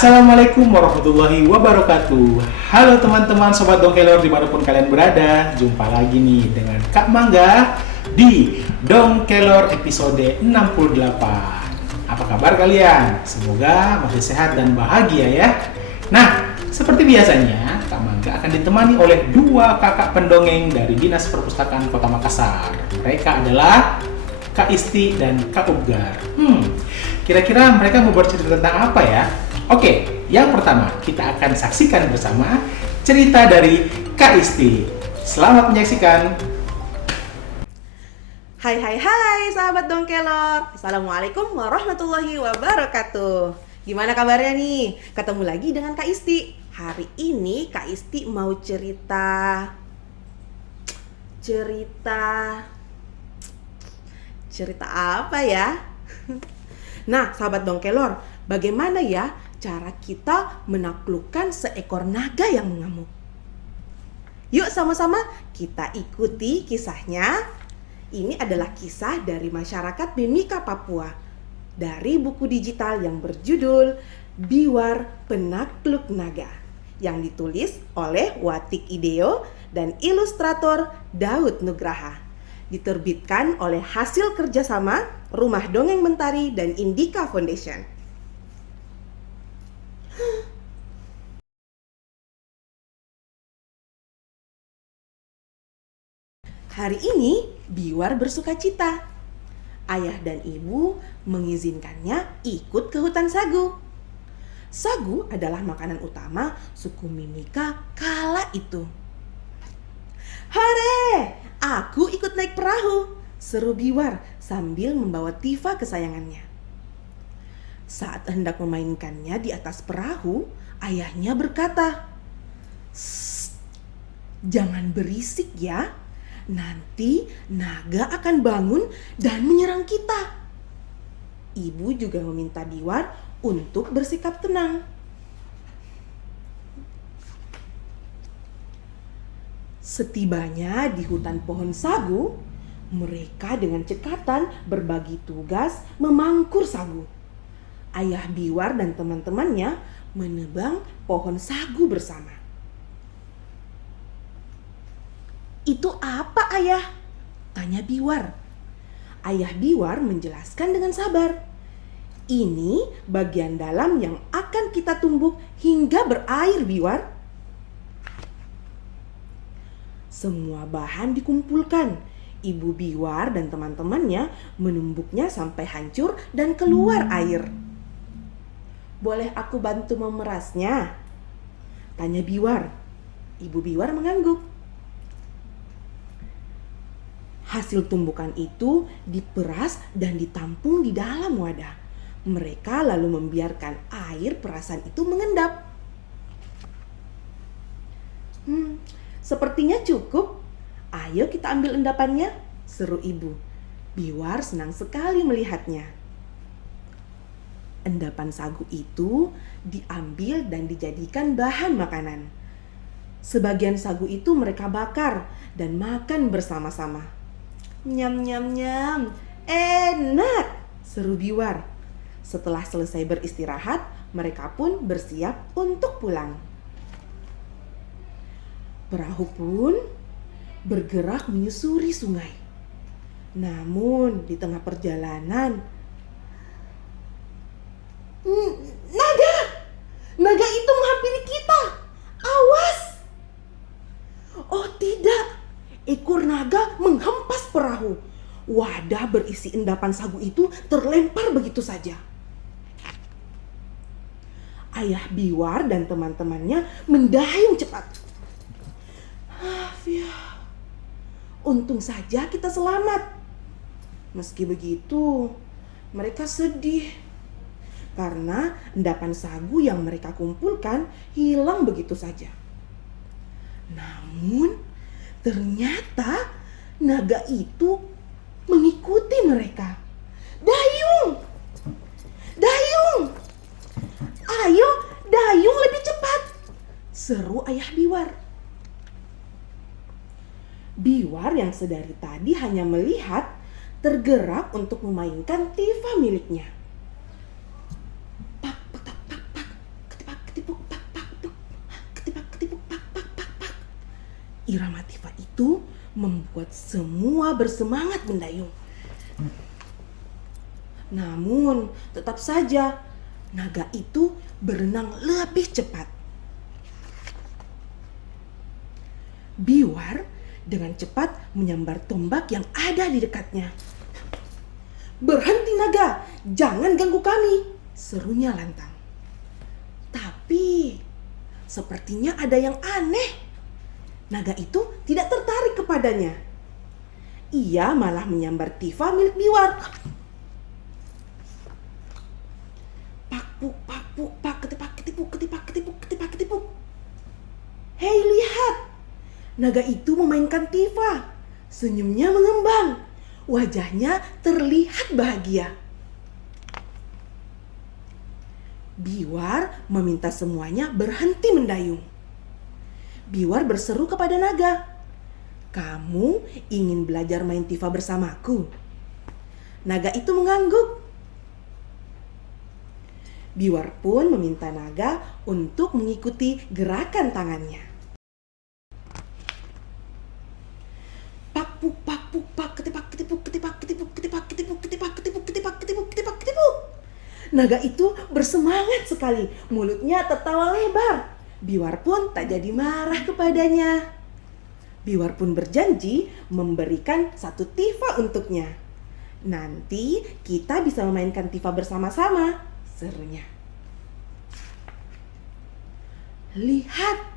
Assalamualaikum warahmatullahi wabarakatuh. Halo teman-teman Sobat Dongkelor dimanapun kalian berada. Jumpa lagi nih dengan Kak Mangga di Dongkelor episode 68. Apa kabar kalian? Semoga masih sehat dan bahagia ya. Nah, seperti biasanya Kak Mangga akan ditemani oleh dua kakak pendongeng dari Dinas Perpustakaan Kota Makassar. Mereka adalah Kak Isti dan Kak Ubgar. Kira-kira mereka mau bercerita tentang apa ya? Oke, yang pertama kita akan saksikan bersama cerita dari Kak Isti. Selamat menyaksikan. Hai sahabat Dongkelor. Assalamualaikum warahmatullahi wabarakatuh. Gimana kabarnya nih? Ketemu lagi dengan Kak Isti. Hari ini Kak Isti mau cerita apa ya? Nah, sahabat Dongkelor, bagaimana ya cara kita menaklukkan seekor naga yang mengamuk? Yuk sama-sama kita ikuti kisahnya. Ini adalah kisah dari masyarakat Mimika, Papua, dari buku digital yang berjudul Biwar Penakluk Naga, yang ditulis oleh Watik Ideo dan ilustrator Daud Nugraha. Diterbitkan oleh hasil kerjasama Rumah Dongeng Mentari dan Indika Foundation. Hari ini Biwar bersukacita. Ayah dan ibu mengizinkannya ikut ke hutan sagu. Sagu adalah makanan utama suku Mimika kala itu. "Hore, aku ikut naik perahu," seru Biwar sambil membawa Tifa kesayangannya. Saat hendak memainkannya di atas perahu, ayahnya berkata, "Shh, jangan berisik ya. Nanti naga akan bangun dan menyerang kita." Ibu juga meminta Biwar untuk bersikap tenang. Setibanya di hutan pohon sagu, mereka dengan cekatan berbagi tugas memangkur sagu. Ayah Biwar dan teman-temannya menebang pohon sagu bersama. "Itu apa, Ayah?" tanya Biwar. Ayah Biwar menjelaskan dengan sabar. "Ini bagian dalam yang akan kita tumbuk hingga berair, Biwar." Semua bahan dikumpulkan. Ibu Biwar dan teman-temannya menumbuknya sampai hancur dan keluar air. "Boleh aku bantu memerasnya?" tanya Biwar. Ibu Biwar mengangguk. Hasil tumbukan itu diperas dan ditampung di dalam wadah. Mereka lalu membiarkan air perasan itu mengendap. "Sepertinya cukup. Ayo kita ambil endapannya," seru ibu. Biwar senang sekali melihatnya. Endapan sagu itu diambil dan dijadikan bahan makanan. Sebagian sagu itu mereka bakar dan makan bersama-sama. "Nyam nyam nyam, enak," seru Biwar. Setelah selesai beristirahat, mereka pun bersiap untuk pulang. Perahu pun bergerak menyusuri sungai. Namun di tengah perjalanan, "Naga! Naga itu menghampiri kita! Awas!" Oh tidak! Ekor naga menghempas perahu. Wadah berisi endapan sagu itu terlempar begitu saja. Ayah Biwar dan teman-temannya mendayung cepat. Untung saja kita selamat. Meski begitu, mereka sedih karena endapan sagu yang mereka kumpulkan hilang begitu saja. Namun ternyata naga itu mengikuti mereka. "Dayung! Dayung! Ayo, dayung lebih cepat!" seru ayah Biwar. Biwar yang sedari tadi hanya melihat, tergerak untuk memainkan Tifa miliknya. "Pak, pak, pak, pak, pak, Irama Tifa itu membuat semua bersemangat mendayung. Namun, tetap saja naga itu berenang lebih cepat. Biwar dengan cepat menyambar tombak yang ada di dekatnya. "Berhenti naga, jangan ganggu kami," serunya lantang. Tapi, sepertinya ada yang aneh. Naga itu tidak tertarik kepadanya. Ia malah menyambar Tifa milik Biwar. Pakpuk, pakpuk, pak, ketipak, ketipuk, ketipak, ketipuk, ketipak, ketipuk. Hei, lihat! Naga itu memainkan Tifa. Senyumnya mengembang. Wajahnya terlihat bahagia. Biwar meminta semuanya berhenti mendayung. Biwar berseru kepada naga, "Kamu ingin belajar main Tifa bersamaku?" Naga itu mengangguk. Biwar pun meminta naga untuk mengikuti gerakan tangannya. Pakpuk, pakpuk, pak, ketipak, ketipuk, ketipak, ketipuk, ketipak, ketipuk, ketipak, ketipuk, ketipak, ketipuk, ketipak, ketipuk. Naga itu bersemangat sekali, mulutnya tertawa lebar. Biwar pun tak jadi marah kepadanya. Biwar pun berjanji memberikan satu Tifa untuknya. "Nanti kita bisa memainkan Tifa bersama-sama," serunya. Lihat,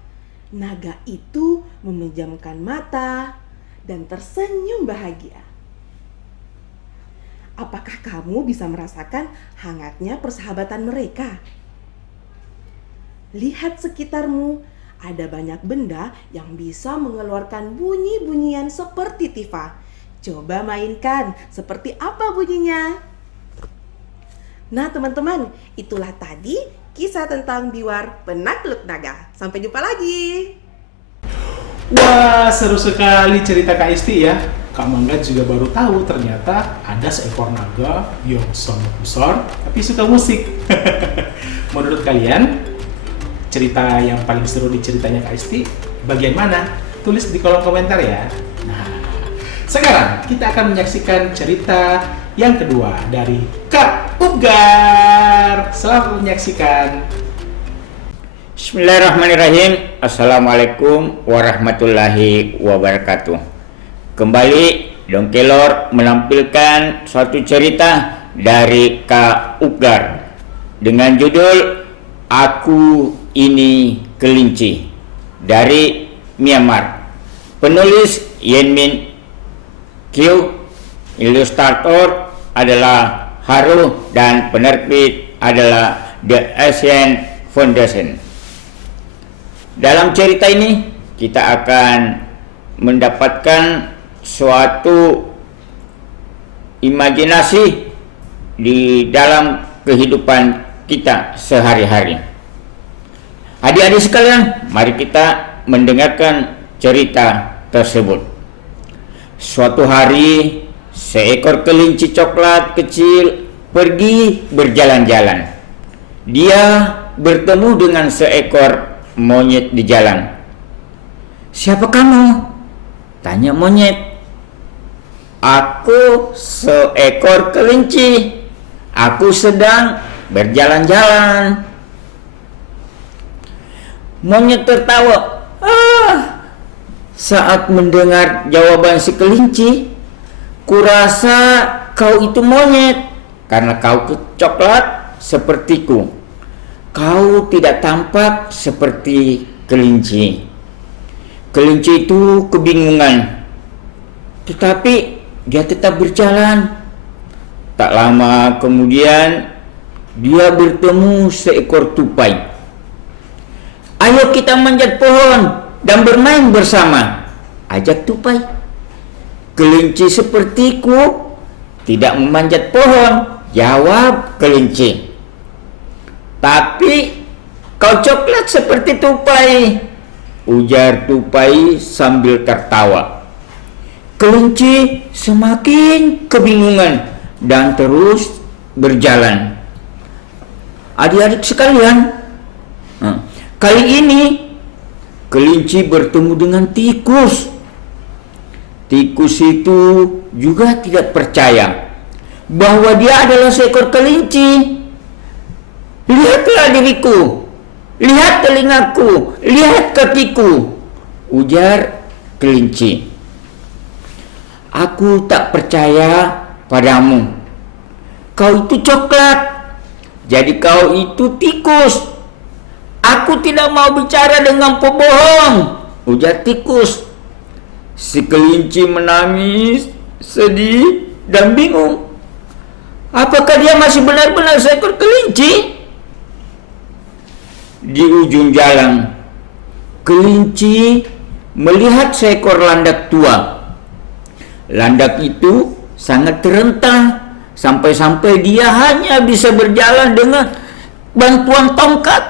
naga itu memejamkan mata dan tersenyum bahagia. Apakah kamu bisa merasakan hangatnya persahabatan mereka? Lihat sekitarmu, ada banyak benda yang bisa mengeluarkan bunyi-bunyian seperti Tifa. Coba mainkan, seperti apa bunyinya? Nah teman-teman, itulah tadi kisah tentang Biwar penakluk naga. Sampai jumpa lagi. Wah, seru sekali cerita Kak Isti ya. Kak Mangga juga baru tahu ternyata ada seekor naga yang sangat besar tapi suka musik. Menurut kalian, cerita yang paling seru di ceritanya Kak Isti bagian mana? Tulis di kolom komentar ya. Nah, sekarang kita akan menyaksikan cerita yang kedua dari Kak Ugar. Selamat menyaksikan. Bismillahirrahmanirrahim. Assalamualaikum warahmatullahi wabarakatuh. Kembali Dong Kelor menampilkan suatu cerita dari Kak Ugar dengan judul Aku Ini Kelinci dari Myanmar. Penulis Yen Min Kyu, ilustrator adalah Haru dan penerbit adalah The Asian Foundation. Dalam cerita ini kita akan mendapatkan suatu imajinasi di dalam kehidupan kita sehari-hari. Adik-adik sekalian, mari kita mendengarkan cerita tersebut. Suatu hari, seekor kelinci coklat kecil pergi berjalan-jalan. Dia bertemu dengan seekor monyet di jalan. "Siapa kamu?" tanya monyet. "Aku seekor kelinci. Aku sedang berjalan-jalan." Monyet tertawa. Saat mendengar jawaban si kelinci, "Kurasa kau itu monyet karena kau coklat sepertiku. Kau tidak tampak seperti kelinci." Kelinci itu kebingungan, tetapi dia tetap berjalan. Tak lama kemudian dia bertemu seekor tupai. "Ayo kita manjat pohon dan bermain bersama," ajak tupai. "Kelinci sepertiku tidak memanjat pohon," jawab kelinci. "Tapi kau coklat seperti tupai," ujar tupai sambil tertawa. Kelinci semakin kebingungan dan terus berjalan. Adik-adik sekalian, kali ini kelinci bertemu dengan tikus. Tikus itu juga tidak percaya bahwa dia adalah seekor kelinci. "Lihatlah diriku, lihat telingaku, lihat kakiku," ujar kelinci. "Aku tak percaya padamu. Kau itu coklat, jadi kau itu tikus. Aku tidak mau bicara dengan pembohong," ujar tikus. Si kelinci menangis, sedih, dan bingung. Apakah dia masih benar-benar seekor kelinci? Di ujung jalan, kelinci melihat seekor landak tua. Landak itu sangat terentang, sampai-sampai dia hanya bisa berjalan dengan bantuan tongkat.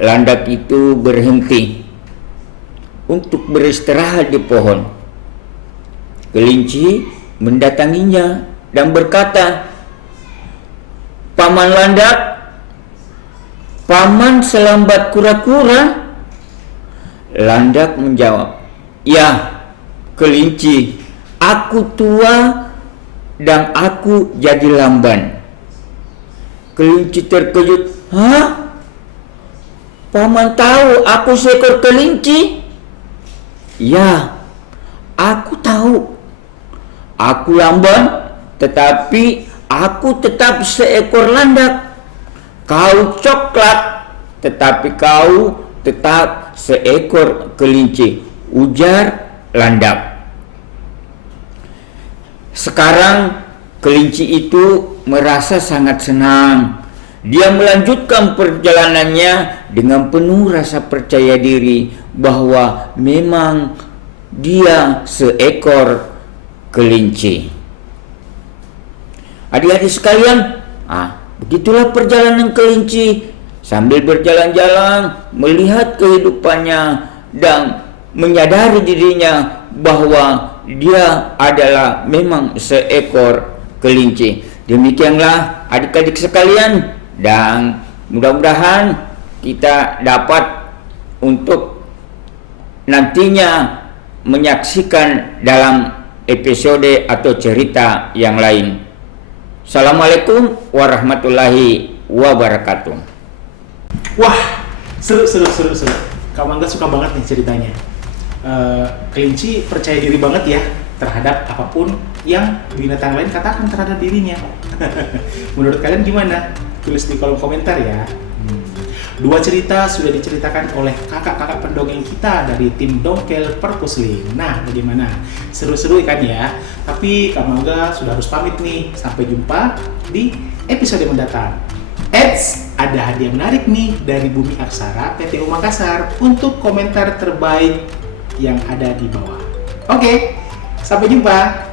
Landak itu berhenti untuk beristirahat di pohon. Kelinci mendatanginya dan berkata, "Paman Landak, paman selambat kura-kura?" Landak menjawab, "Ya, kelinci, aku tua dan aku jadi lamban." Kelinci terkejut, "Hah? Paman tahu aku seekor kelinci?" "Ya, aku tahu. Aku lamban, tetapi aku tetap seekor landak. Kau coklat, tetapi kau tetap seekor kelinci," ujar landak. Sekarang kelinci itu merasa sangat senang. Dia melanjutkan perjalanannya dengan penuh rasa percaya diri bahwa memang dia seekor kelinci. Adik-adik sekalian, begitulah perjalanan kelinci sambil berjalan-jalan melihat kehidupannya dan menyadari dirinya bahwa dia adalah memang seekor kelinci. Demikianlah adik-adik sekalian, dan mudah-mudahan kita dapat untuk nantinya menyaksikan dalam episode atau cerita yang lain. Assalamualaikum warahmatullahi wabarakatuh. Wah, seru. Kak Mangga suka banget nih ceritanya. Kelinci percaya diri banget ya terhadap apapun yang binatang lain katakan terhadap dirinya. Menurut kalian gimana? Tulis di kolom komentar ya. Dua cerita sudah diceritakan oleh kakak-kakak pendongeng kita dari tim Dongkel Perpusling. Nah, bagaimana? Seru-seru kan ya? Tapi Kak Mangga sudah harus pamit nih. Sampai jumpa di episode mendatang. Eits, ada hadiah menarik nih dari Bumi Aksara PTU Makassar untuk komentar terbaik yang ada di bawah. Oke, sampai jumpa.